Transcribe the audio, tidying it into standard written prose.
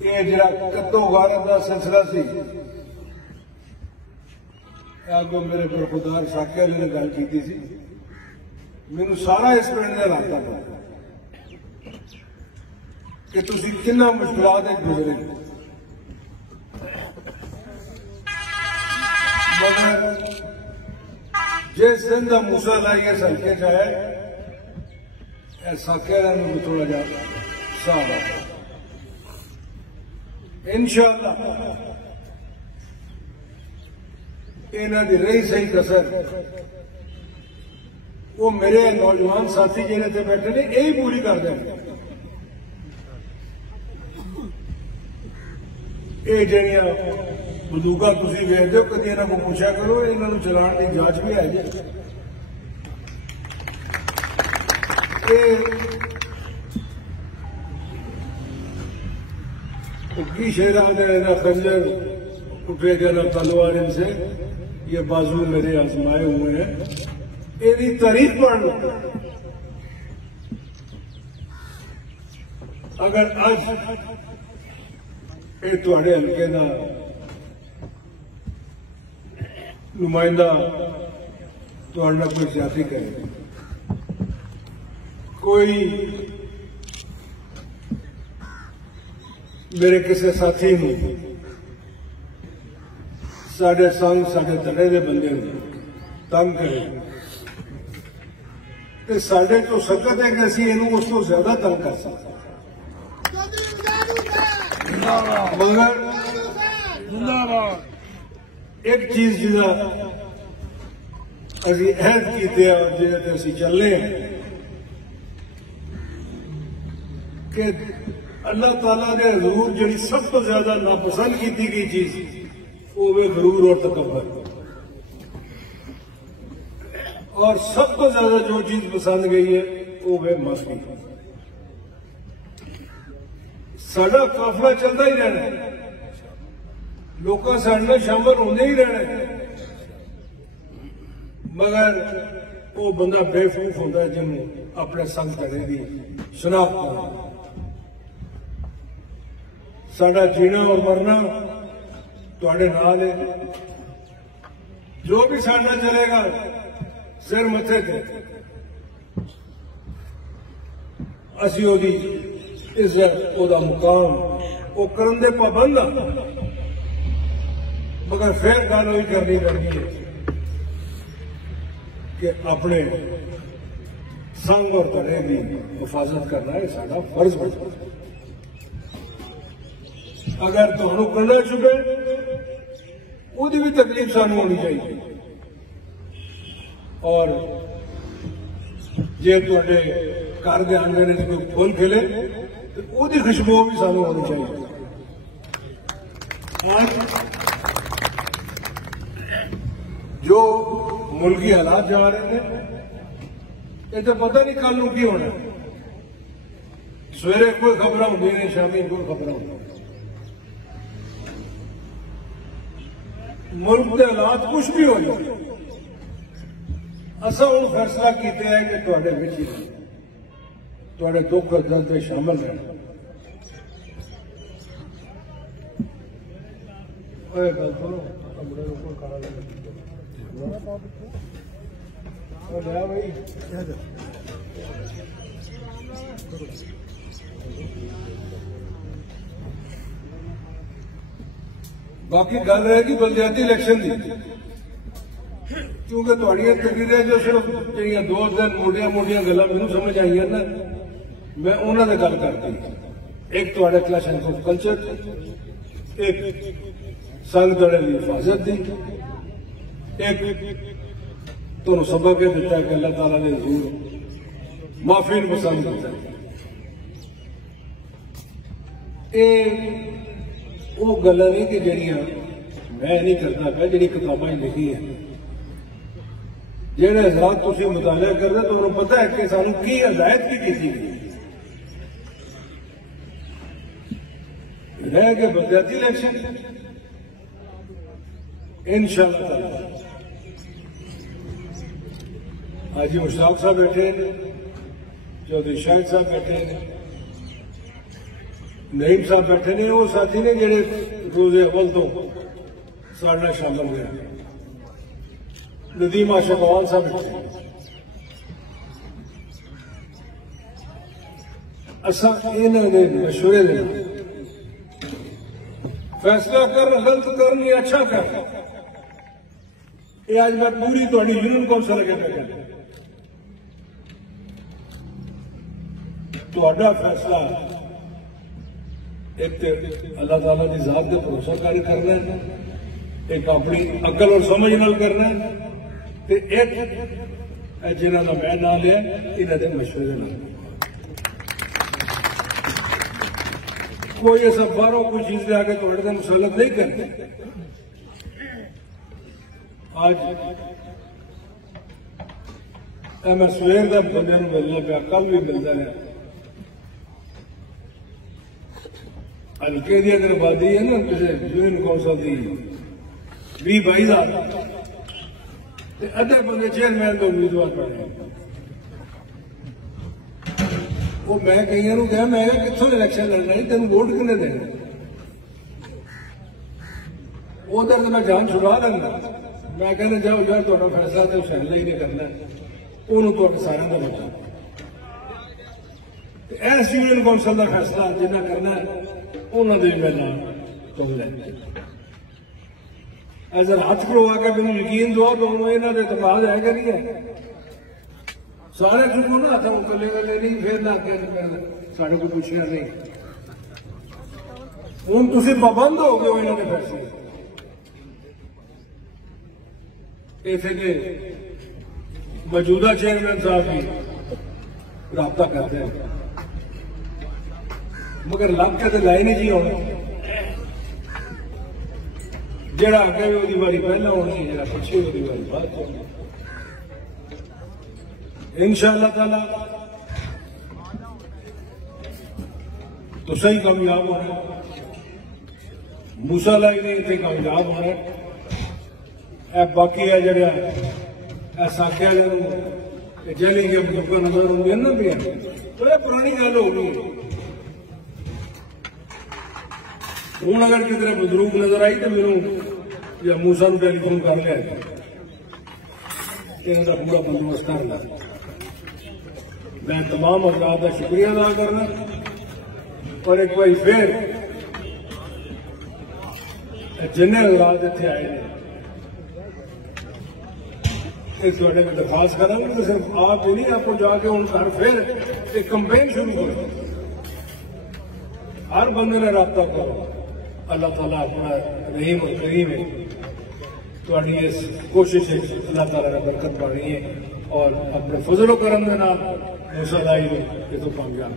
ये जरा कत्तो गारत का सिलसिला सी अगो मेरे बरखुदार साकिया ने गल की सी, मैनू सारा इस पिंड का इलाका पता कि तुसी किन्ना मुश्किलात गुजरे, मगर जिस दिन का मूसा लाइए सलके च है साकिया भी थोड़ा जा साफ आ इंशाअल्लाह इन्हां दी रही सही कसर वो मेरे नौजवान साथी जिहड़े इत्थे बैठे ने यही पूरी कर देंगे। ये जड़ियां बंदूकां तुसीं वेखदे हो, कदी इन्हां को पूछा करो इन्हां नूं चलाण दी जांच भी है जी। की शेर आते ना खंजर उठेगा ना तलवार इनसे, ये बाजू मेरे आजमाए हुए हैं, इनकी तारीफ पढ़ लो। अगर आज ये तुहाडे हल्के का नुमाइंदा तुहाडे नाल कोई ज्यादती करे, कोई मेरे किसी साथी साढ़े संग साढ़े धड़े के बंदे तंग करे तो साढ़े तो सकत है कि असं इनू उस तो ज्यादा तंग कर सकते, मगर एक चीज जिदा अभी अहद किए जिहदे ते असीं चलने कि अल्लाह ताला ने हजूर जी सब तो ज्यादा नापसंद की गई चीज वो वे गरूर और तकब्बर, और सब तो ज्यादा जो चीज पसंद गई है वो वे माफी। साडा काफिला चलता ही रहना है, लोग साडे नाल शामिल होंदे ही रहना है, मगर वो बंदा बेवकूफ होता है जिन्होंने अपने संग धड़े की शनाख्त करना। साडा जीना और मरना तुहाडे नाल है, जो भी साडा चलेगा सिर मथे ते असीं ओदी इज्जत ओदा मुकाम वो करन दे पाबंद आ, मगर फिर गल वही करनी रहनी है कि अपने संग और धड़े की हिफाजत करना है साडा फर्ज बनता है। अगर तुहानू करना चुके उसकी भी तकलीफ सानू होनी चाहिए, और जे तुहाडे घर के आंगन में कोई फुल खिले तो उसकी खुशबू भी सानू होनी चाहिए। जो मुल्की हालात जा रहे हैं ये तो पता नहीं कल की होना, सवेरे कोई खबर होंगी नहीं, शामी कोई खबर होंगी। मुल्क के हालात कुछ भी हो जाए, असा हूं फैसला किया है कि तुहाडे विच ही तुहाडे दुख और दर्द में शामिल रहना। गल सुनो भाई, बाकी गल रहेगी बलदियाती इलेक्शन की, क्योंकि तुहाड़ियां तकरीरें जो सिर्फ जिहड़ियां 2 दिन मोटिया मोटिया गल्लां मैनूं समझ आईयां ना, मैं उन्हां दे गल करती। एक तुहाडे क्लैश एंड कल्चर, एक संग धड़े की हिफाजत की, एक तुहानूं सबक यह दिता कि अल्लाह ताला ने हजूर माफी नूं पसंद करता है। वो गल्लां नहीं कि जिहड़ियां मैं नहीं करता पिया, जिहड़ी किताबां लिखी है, जिहड़े हज़रात तुसीं मुतालिया कर रहे तो उन्हें पता है कि सानूं की हदायत की गई रह गए बलदियाती इलेक्शन। इंशाअल्लाह ताला हाजी मुश्ताक साहब बैठे, चौधरी शाहिद साहब बैठे, नईम साहब बैठे ने, वो साथी ने जेडे रोजे अव्वल तो साढ़े नाल शामिल हुए। नदीम आशकवाल साहब बैठे। असा इन्हां दे मशवरे दे फैसला कर, गलत कर नहीं अच्छा कर। ये आज मैं पूरी थोड़ी यूनियन कौंसल अगे बैठा, तुहाडा फैसला एक तो अल्लाह ताला की जात के भरोसा करना है, एक अपनी अकल और समझ नाल करना है, ते एक जिन्हां दा मैं नाम लिया इन्हां दे मशवरे नाल। कोई ऐसा बाहरों कोई चीज ले आके थोड़े दिन मुसलत नहीं करते। आज मैं सवेर का बंदे मिलना पाया, कल भी मिलता है। हल्के की अगर आबादी है ना किसी यूनियन कौंसल की 20-22,000, अद्धे बंदे चेयरमैन का उम्मीदवार बने। वो मैं कई कहा, मैं कितों इलेक्शन लड़ना है, तेन वोट किन्ने देना? उधर तो मैं जान छुड़ा देना। मैं कहना जाओ यार थोड़ा फैसला तो फैसला ही नहीं करना, उन्होंने सारे का बचा। इस यूनियन कौंसल का फैसला जिन्हें करना है उन्होंने भी मैं नाम तुम लेंगे। अगर हाथ खड़ोआ के मैंने यकीन दो तो इन्होंने एतमाद है कि नहीं है? सारे चुको ना था कले कले नहीं, फिर ना साढ़े को पूछना नहीं। हूं तुम पाबंद हो गए इन्होंने फैसले। इतने के मौजूदा चेयरमैन साहब भी राबता करते हैं, मगर लग के तो लाए नहीं जी होना। जरा अगे वो बारी पहला होनी, जरा पिछे वो बारी बाद होनी। इंशाअल्लाह ताला तो सही कामयाब होना। मूसा लाई ने इतने कामयाब होना। बाकी है जरा साख्या जली के बजुर्ग नजर होंगे ना भी तो पुरानी गल हो गई। हूं अगर कितने बजुर्ग नजर आई तो मैनू या मूसा को टेलीफोन कर लिया, इन्हों पूरा बंदोबस्त करना। मैं तमाम हजरात का शुक्रिया अदा करना और एक बार फिर जिन्हें हजरात इतने आए हैं थोड़े में दरखास्त करा तो सिर्फ आप ही नहीं, आपको जाके हूं घर फिर एक कंपेन शुरू करो। हर बंदे ने राबता करो। अल्लाह ताला अपना रहीम और करीम है। थोड़ी इस कोशिश अल्लाह ताला ने बरकत पानी है और अपने फजलो करम के नाम मूसा लाई तो कामयाब।